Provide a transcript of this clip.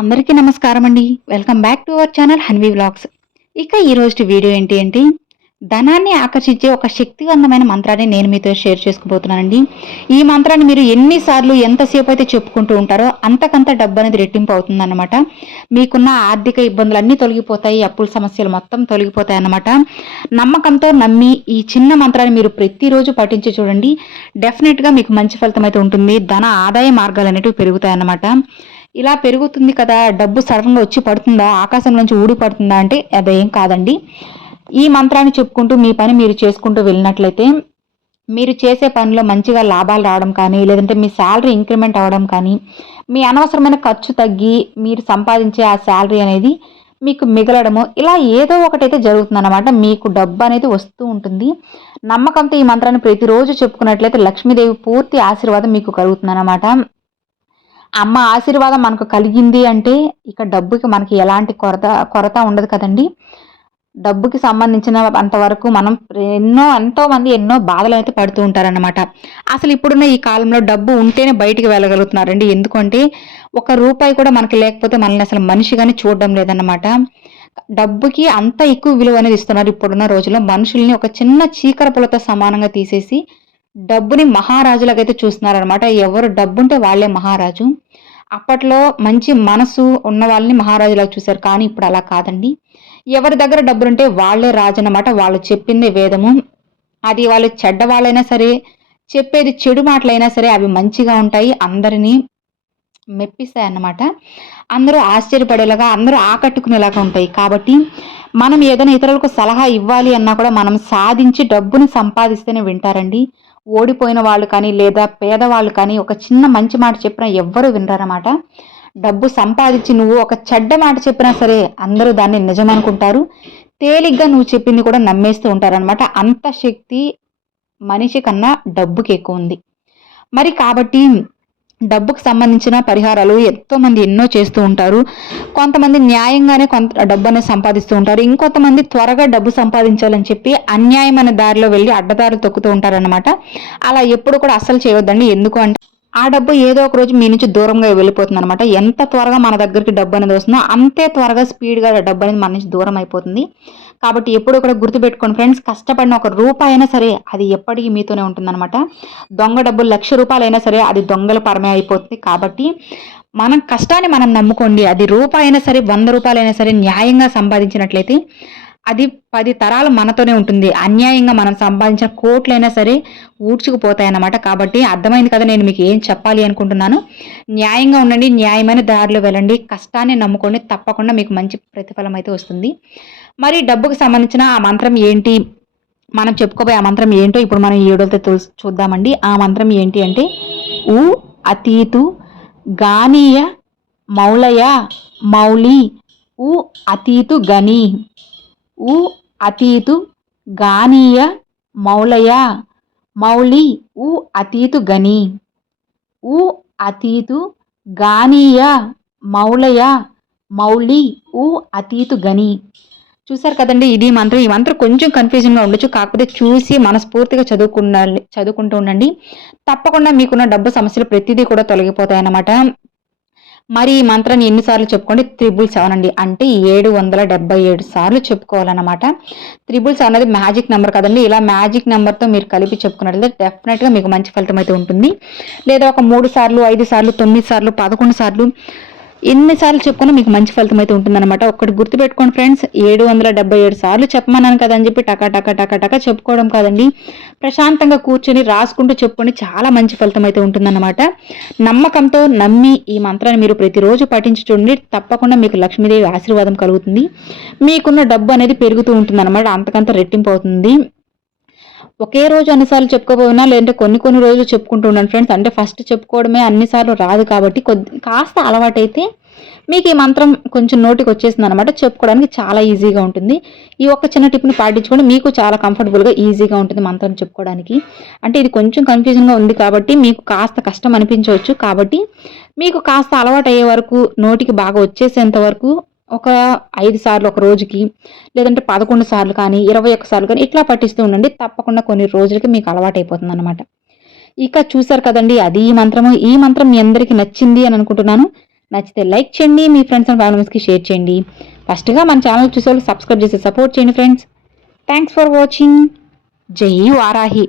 అందరికీ నమస్కారం అండి welcome back to our channel Hanvi vlogs ఇక ఈరోజు వీడియో ఏంటి అంటే ధనాన్ని ఆకర్షించే ఒక శక్తివంతమైన మంత్రాన్ని నేను మీతో షేర్ చేసుకోబోతున్నానండి. ఈ మంత్రాన్ని మీరు ఎన్నిసార్లు ఎంతసేపు అయితే చెప్పుకుంటూ ఉంటారో అంతకంత డబ్బు అనేది రెట్టింపు అవుతుందన్నమాట. మీకున్న ఆర్థిక ఇబ్బందులు అన్నీ తొలగిపోతాయి అప్పుల సమస్యలు మొత్తం తొలగిపోతాయి అన్నమాట. నమ్మకంతో నమ్మి ఈ చిన్న మంత్రాన్ని మీరు ప్రతిరోజు పఠించి చూడండి. డెఫినెట్గా మీకు మంచి ఫలితం అయితే ఉంటుంది. ధన ఆదాయ మార్గాలు అనేటివి పెరుగుతాయి అన్నమాట. ఇలా పెరుగుతుంది కదా డబ్బు సడన్గా వచ్చి పడుతుందా ఆకాశం నుంచి ఊడి పడుతుందా అంటే అదేం కాదండి. ఈ మంత్రాన్ని చెప్పుకుంటూ మీ పని మీరు చేసుకుంటూ వెళ్ళినట్లయితే మీరు చేసే పనిలో మంచిగా లాభాలు రావడం కానీ లేదంటే మీ శాలరీ ఇంక్రిమెంట్ అవ్వడం కానీ మీ అనవసరమైన ఖర్చు తగ్గి మీరు సంపాదించే ఆ శాలరీ అనేది మీకు మిగలడము. ఇలా ఏదో ఒకటైతే జరుగుతుంది అనమాట మీకు డబ్బు అనేది వస్తూ ఉంటుంది. నమ్మకంతో ఈ మంత్రాన్ని ప్రతిరోజు చెప్పుకున్నట్లయితే లక్ష్మీదేవి పూర్తి ఆశీర్వాదం మీకు కలుగుతుందన్నమాట. అమ్మ ఆశీర్వాదం మనకు కలిగింది అంటే ఇక డబ్బుకి మనకి ఎలాంటి కొరత కొరత ఉండదు కదండి. డబ్బుకి సంబంధించిన అంతవరకు మనం ఎన్నో ఎంతో మంది ఎన్నో బాధలు అయితే పడుతూ ఉంటారన్నమాట. అసలు ఇప్పుడున్న ఈ కాలంలో డబ్బు ఉంటేనే బయటికి వెళ్ళగలుగుతున్నారండి. ఎందుకంటే ఒక రూపాయి కూడా మనకి లేకపోతే మనల్ని అసలు మనిషిగానే చూడడం లేదన్నమాట. డబ్బుకి అంత ఎక్కువ విలువ అనేది ఇస్తున్నారు ఇప్పుడున్న రోజుల్లో. మనుషుల్ని ఒక చిన్న చీకర పొలతో సమానంగా తీసేసి డబ్బుని మహారాజులకైతే చూస్తున్నారనమాట ఎవరు డబ్బుంటే వాళ్ళే మహారాజు. అప్పట్లో మంచి మనసు ఉన్న వాళ్ళని మహారాజులాగా చూశారు. కానీ ఇప్పుడు అలా కాదండి. ఎవరి దగ్గర డబ్బులుంటే వాళ్ళే రాజు అనమాట వాళ్ళు చెప్పింది వేదము. అది వాళ్ళు చెడ్డ వాళ్ళైనా సరే చెప్పేది చెడు మాటలైనా సరే అవి మంచిగా ఉంటాయి. అందరినీ మెప్పిస్తాయి అన్నమాట అందరూ ఆశ్చర్యపడేలాగా అందరూ ఆకట్టుకునేలాగా ఉంటాయి. కాబట్టి మనం ఏదైనా ఇతరులకు సలహా ఇవ్వాలి అన్నా కూడా మనం సాధించి డబ్బుని సంపాదిస్తేనే వింటారండి. ఓడిపోయిన వాళ్ళు కానీ లేదా పేదవాళ్ళు కానీ ఒక చిన్న మంచి మాట చెప్పినా ఎవ్వరూ వినరన్నమాట. డబ్బు సంపాదించి నువ్వు ఒక చెడ్డ మాట చెప్పినా సరే అందరూ దాన్ని నిజమనుకుంటారు. తేలిగ్గా నువ్వు చెప్పింది కూడా నమ్మేస్తూ ఉంటారనమాట అంత శక్తి మనిషి కన్నా డబ్బుకి ఎక్కువ ఉంది. మరి కాబట్టి డబ్బుకు సంబంధించిన పరిహారాలు ఎంతో మంది ఎన్నో చేస్తూ ఉంటారు. కొంతమంది న్యాయంగానే కొంత డబ్బు అనేది సంపాదిస్తూ ఉంటారు. ఇంకొంతమంది త్వరగా డబ్బు సంపాదించాలని చెప్పి అన్యాయమైన దారిలో వెళ్ళి అడ్డదారులు తొక్కుతూ ఉంటారనమాట అలా ఎప్పుడు కూడా అస్సలు చేయొద్దండి. ఎందుకు అంటే ఆ డబ్బు ఏదో ఒక రోజు మీ నుంచి దూరంగా వెళ్ళిపోతుంది అనమాట ఎంత త్వరగా మన దగ్గరికి డబ్బు అనేది వస్తుందో అంతే త్వరగా స్పీడ్గా డబ్బు అనేది మన నుంచి దూరం అయిపోతుంది. కాబట్టి ఎప్పుడు కూడా గుర్తుపెట్టుకోండి ఫ్రెండ్స్ కష్టపడిన ఒక రూపాయి అయినా సరే అది ఎప్పటికీ మీతోనే ఉంటుందన్నమాట. దొంగ డబ్బులు లక్ష రూపాయలైనా సరే అది దొంగల పరమే అయిపోతుంది. కాబట్టి మనం కష్టాన్ని మనం నమ్ముకోండి. అది రూపాయి అయినా సరే వంద రూపాయలైనా సరే న్యాయంగా సంపాదించినట్లయితే అది పది తరాలు మనతోనే ఉంటుంది. అన్యాయంగా మనం సంపాదించిన కోట్లైనా సరే ఊడ్చుకుపోతాయి అన్నమాట కాబట్టి అర్థమైంది కదా నేను మీకు ఏం చెప్పాలి అనుకుంటున్నాను. న్యాయంగా ఉండండి న్యాయమైన దారిలో వెళ్ళండి. కష్టాన్ని నమ్ముకోండి తప్పకుండా మీకు మంచి ప్రతిఫలం అయితే వస్తుంది. మరి డబ్బుకు సంబంధించిన ఆ మంత్రం ఏంటి? మనం చెప్పుకోబోయే ఆ మంత్రం ఏంటో ఇప్పుడు మనం ఈ తెలుసు చూద్దామండి. ఆ మంత్రం ఏంటి అంటే ఊ అతీతు గానీయ మౌలయ మౌలి ఉ అతీతు గని ఉ అతీతు గానీయ మౌలయ మౌలి ఉ అతీతు గని ఉ అతీతు గానీయ మౌలయ మౌలి ఉ అతీతు గని. చూసారు కదండి ఇది మంత్రం ఈ మంత్రం కొంచెం కన్ఫ్యూజన్గా ఉండొచ్చు. కాకపోతే చూసి మనస్ఫూర్తిగా చదువుకుండాలి చదువుకుంటూ ఉండండి. తప్పకుండా మీకున్న డబ్బు సమస్యలు ప్రతిదీ కూడా తొలగిపోతాయి అన్నమాట మరి ఈ మంత్రాన్ని ఎన్నిసార్లు చెప్పుకోండి? త్రిబుల్ సెవెన్ అండి. అంటే ఏడు వందల డెబ్బై ఏడు సార్లు చెప్పుకోవాలన్నమాట. త్రిబుల్ సెవెన్ అనేది మ్యాజిక్ నెంబర్ కదండి. ఇలా మ్యాజిక్ నెంబర్తో మీరు కలిపి చెప్పుకున్నట్లయితే డెఫినెట్గా మీకు మంచి ఫలితం అయితే ఉంటుంది. లేదా ఒక మూడు సార్లు ఐదు సార్లు తొమ్మిది సార్లు పదకొండు సార్లు ఎన్నిసార్లు చెప్పుకున్నా మీకు మంచి ఫలితం అయితే ఉంటుందన్నమాట. ఒక్కటి గుర్తుపెట్టుకోండి ఫ్రెండ్స్ ఏడు వందల డెబ్బై ఏడు సార్లు చెప్పమన్నాను కదని చెప్పి టకా టకా టకా టకా చెప్పుకోవడం కాదండి. ప్రశాంతంగా కూర్చొని రాసుకుంటూ చెప్పుకొని చాలా మంచి ఫలితం అయితే ఉంటుందన్నమాట. నమ్మకంతో నమ్మి ఈ మంత్రాన్ని మీరు ప్రతిరోజు పఠించి చూడండి. తప్పకుండా మీకు లక్ష్మీదేవి ఆశీర్వాదం కలుగుతుంది. మీకున్న డబ్బు అనేది పెరుగుతూ ఉంటుంది అనమాట అంతకంత రెట్టింపు అవుతుంది. ఒకే రోజు అన్నిసార్లు చెప్పుకోబోయినా లేదంటే కొన్ని కొన్ని రోజులు చెప్పుకుంటున్నాను ఫ్రెండ్స్. అంటే ఫస్ట్ చెప్పుకోవడమే అన్నిసార్లు రాదు కాబట్టి కొద్ది కాస్త అలవాటైతే మీకు ఈ మంత్రం కొంచెం నోటికి వచ్చేసింది అనమాట చెప్పుకోవడానికి చాలా ఈజీగా ఉంటుంది. ఈ ఒక్క చిన్న టిప్ని పాటించుకొని మీకు చాలా కంఫర్టబుల్గా ఈజీగా ఉంటుంది మంత్రం చెప్పుకోవడానికి. అంటే ఇది కొంచెం కన్ఫ్యూజన్గా ఉంది కాబట్టి మీకు కాస్త కష్టం అనిపించవచ్చు. కాబట్టి మీకు కాస్త అలవాటు అయ్యే వరకు నోటికి బాగా వచ్చేసేంత వరకు ఒక ఐదు సార్లు ఒక రోజుకి లేదంటే పదకొండు సార్లు కానీ ఇరవై ఒక్క సార్లు కానీ ఇట్లా పట్టిస్తూ ఉండండి. తప్పకుండా కొన్ని రోజులకి మీకు అలవాటు అయిపోతుంది అనమాట ఇక చూసారు కదండి అది ఈ మంత్రము. ఈ మంత్రం మీ అందరికీ నచ్చింది అని అనుకుంటున్నాను. నచ్చితే లైక్ చేయండి మీ ఫ్రెండ్స్ అండ్ ఫ్యామిలీస్కి షేర్ చేయండి. ఫస్ట్గా మన ఛానల్ చూసే వాళ్ళు సబ్స్క్రైబ్ చేసి సపోర్ట్ చేయండి ఫ్రెండ్స్. Thanks for watching. జై వారాహి.